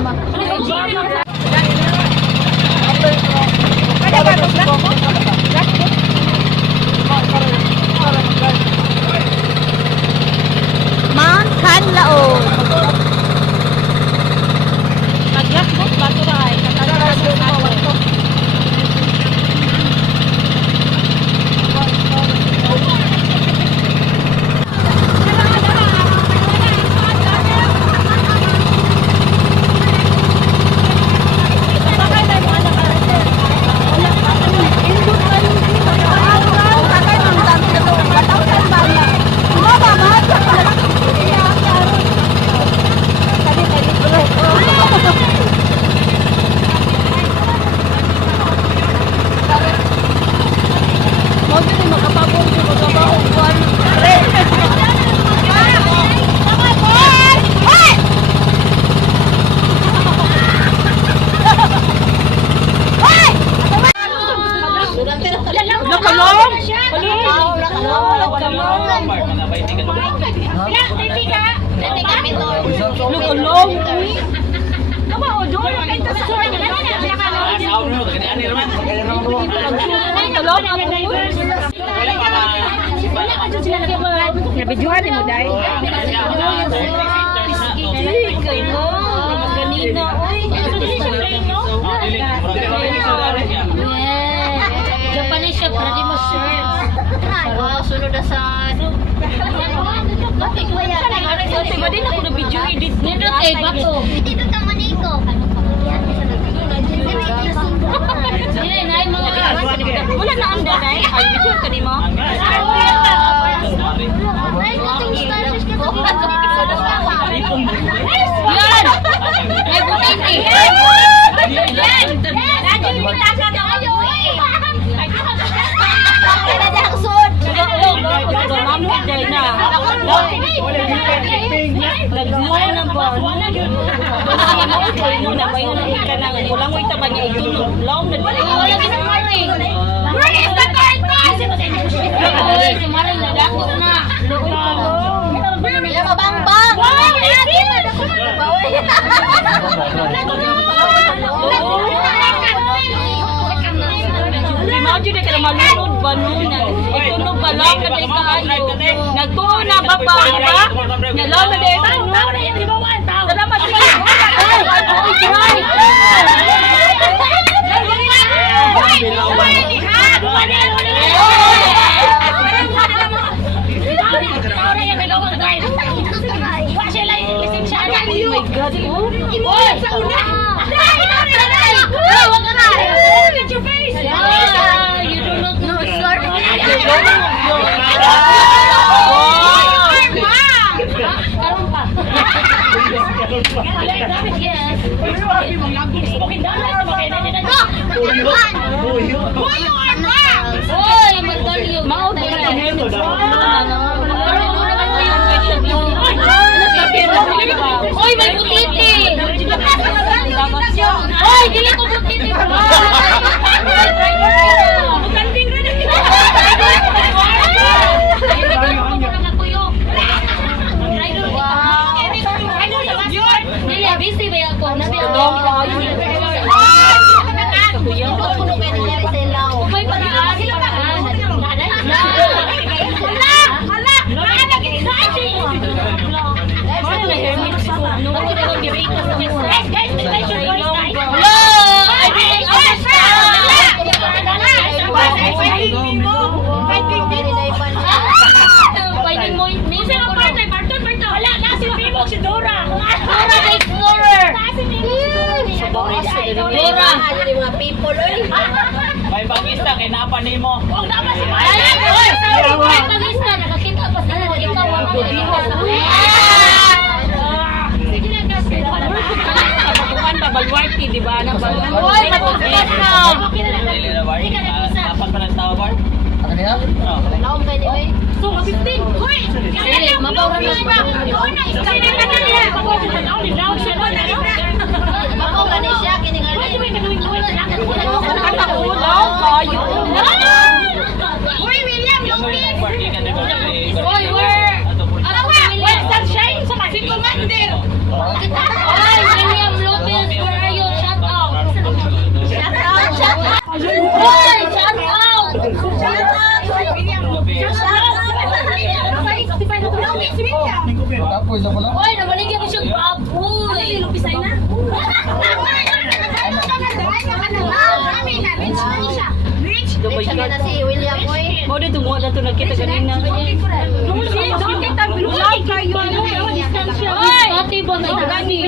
Mount Kanlaon. Naglakbot ba ito ay? Katagalan nato. Nabidyohan mo dahil. Japanese siya, pwede mo shirt. Sunod na sa Dati ba din ako na video edit nito kay Bato. Dito ka maniko. Wala na ang danay. Ay, video ka di mo? Yan! May butiti! Yan! Radyo yung bitasa na kayo eh! Kaya na ang sud! Mamit day na. Nagmuha na ba? Muna ba yun ang ikanangan? Walang wait ba niya itunog? Laom na dito. Wala ka ng maring! Where is the card pass? Si Maring nagako na. Wala mabangbang! Imagine na ka na malunod ba nun? Itunog ba lang na tayo kaayo? Nagtuo na ba ba? Nalaw na tayo. Salamat sa iyo. Oh my God, oh. Ibulan sa una! Wag ka na! Look at your face! You do not know. Sorry! Karon pa. Yes! Oy, magdaliyo. Mao ba na ito? Oy, may butiti. Oy, dili ko butiti. Bukanting rin. Busy ba ako? Nabi ako. May paraan. Si Dora the Explorer. Dora. Mga people, oy. May pangista, kay napa nimo. Huwag naman si Ay, pangista. Nakakita pa sa ikaw ang pagkuhan pa, balwarti, di ba? Oy, matutunan na. Dapat pa ng tao, Bart? Laom kayo, di ba? So, 15. Hoy! Mabawra na siya. Doon na, iskay na ka niya. Mabawra na siya. Ulaw kayo. Uy, William, Lopez. Hoy, where? Arawa, West Sunshine sa Commander. Ay, William Lopez. na si William boy. Mo dito mo na to nakita ganina. Bakit ang bilog kayo? Oy, ate ba na gani?